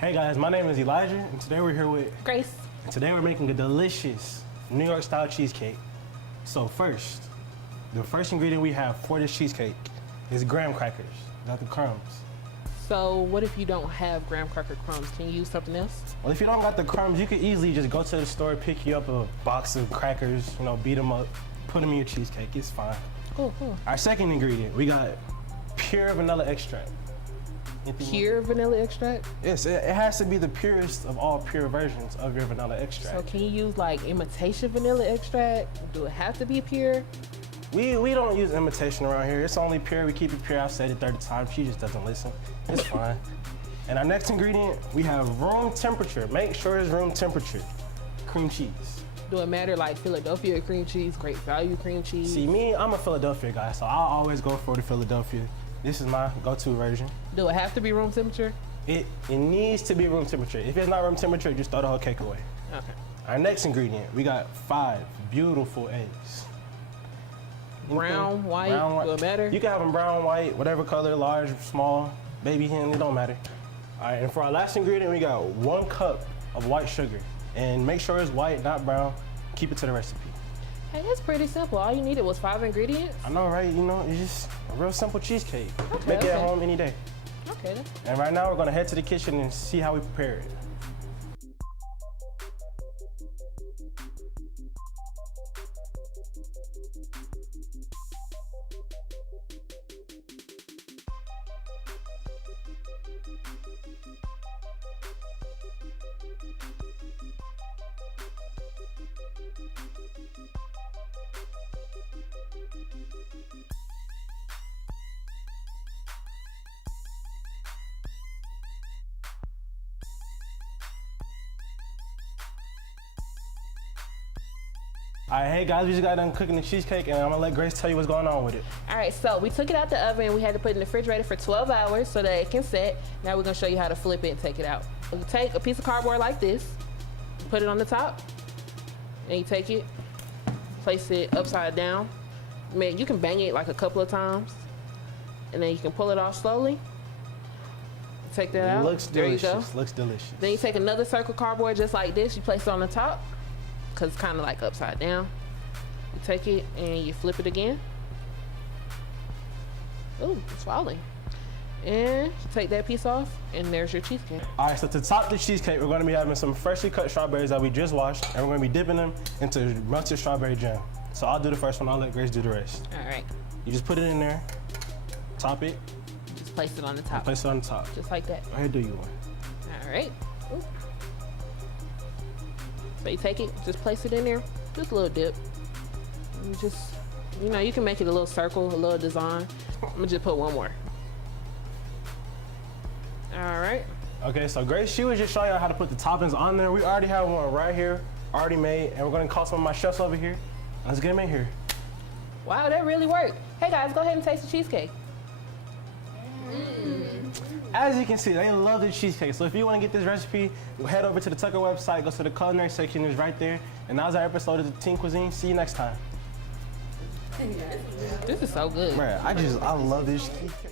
Hey guys, my name is Elijah, and today we're here with Grace. And today we're making a delicious New York style cheesecake. So first, the first ingredient we have for this cheesecake is graham crackers, not the crumbs. So what if you don't have graham cracker crumbs? Can you use something else? Well, if you don't got the crumbs, you could easily just go to the store, pick you up a box of crackers, beat them up, put them in your cheesecake, it's fine. Cool. Our second ingredient, we got pure vanilla extract. Pure vanilla extract? Yes, it has to be the purest of all pure versions of your vanilla extract. So can you use like imitation vanilla extract? Do it have to be pure? We don't use imitation around here. It's only pure. We keep it pure. I've said it 30 times. She just doesn't listen. It's fine. And our next ingredient, we have room temperature. Make sure it's room temperature. Cream cheese. Do it matter like Philadelphia cream cheese, great value cream cheese? See, me, I'm a Philadelphia guy, so I'll always go for the Philadelphia. This is my go-to version. Do it have to be room temperature? It needs to be room temperature. If it's not room temperature, just throw the whole cake away. Okay. Our next ingredient, we got 5 beautiful eggs. Brown, white, do it matter? You can have them brown, white, whatever color, large, small, baby hen, it don't matter. All right, and for our last ingredient, we got 1 cup of white sugar. And make sure it's white, not brown. Keep it to the recipe. Hey, that's pretty simple. All you needed was 5 ingredients? I know, right? It's just a real simple cheesecake. Okay, Make it at home any day. Okay. And right now, we're gonna head to the kitchen and see how we prepare it. All right, hey guys, we just got done cooking the cheesecake, and I'm gonna let Grace tell you what's going on with it. All right, so we took it out the oven. We had to put it in the refrigerator for 12 hours so that it can set. Now we're gonna show you how to flip it and take it out. You take a piece of cardboard like this, put it on the top, and you take it, place it upside down. Man, you can bang it like a couple of times, and then you can pull it off slowly. Take that out. Looks there delicious. You go. Looks delicious. Then you take another circle cardboard just like this. You place it on the top, because it's kind of like upside down. You take it and you flip it again. Ooh, it's falling. And you take that piece off, and there's your cheesecake. All right, so to top the cheesecake, we're gonna be having some freshly cut strawberries that we just washed, and we're gonna be dipping them into melted strawberry jam. So I'll do the first one, I'll let Grace do the rest. All right. You just put it in there, top it. Just place it on the top. Place it on the top. Just like that. Go ahead, do you one. All right. Ooh. So you take it, just place it in there, just a little dip. And just, you can make it a little circle, a little design. I'm gonna just put one more. All right. Okay, so Grace, she was just showing you how to put the toppings on there. We already have one right here, already made, and we're gonna call some of my chefs over here. Let's get them in here. Wow, that really worked. Hey guys, go ahead and taste the cheesecake. As you can see, they love the cheesecake. So if you want to get this recipe, head over to the Tucker website, go to the culinary section, it's right there. And that was our episode of the Team Cuisine. See you next time. This is so good. Bruh, I love this cheesecake.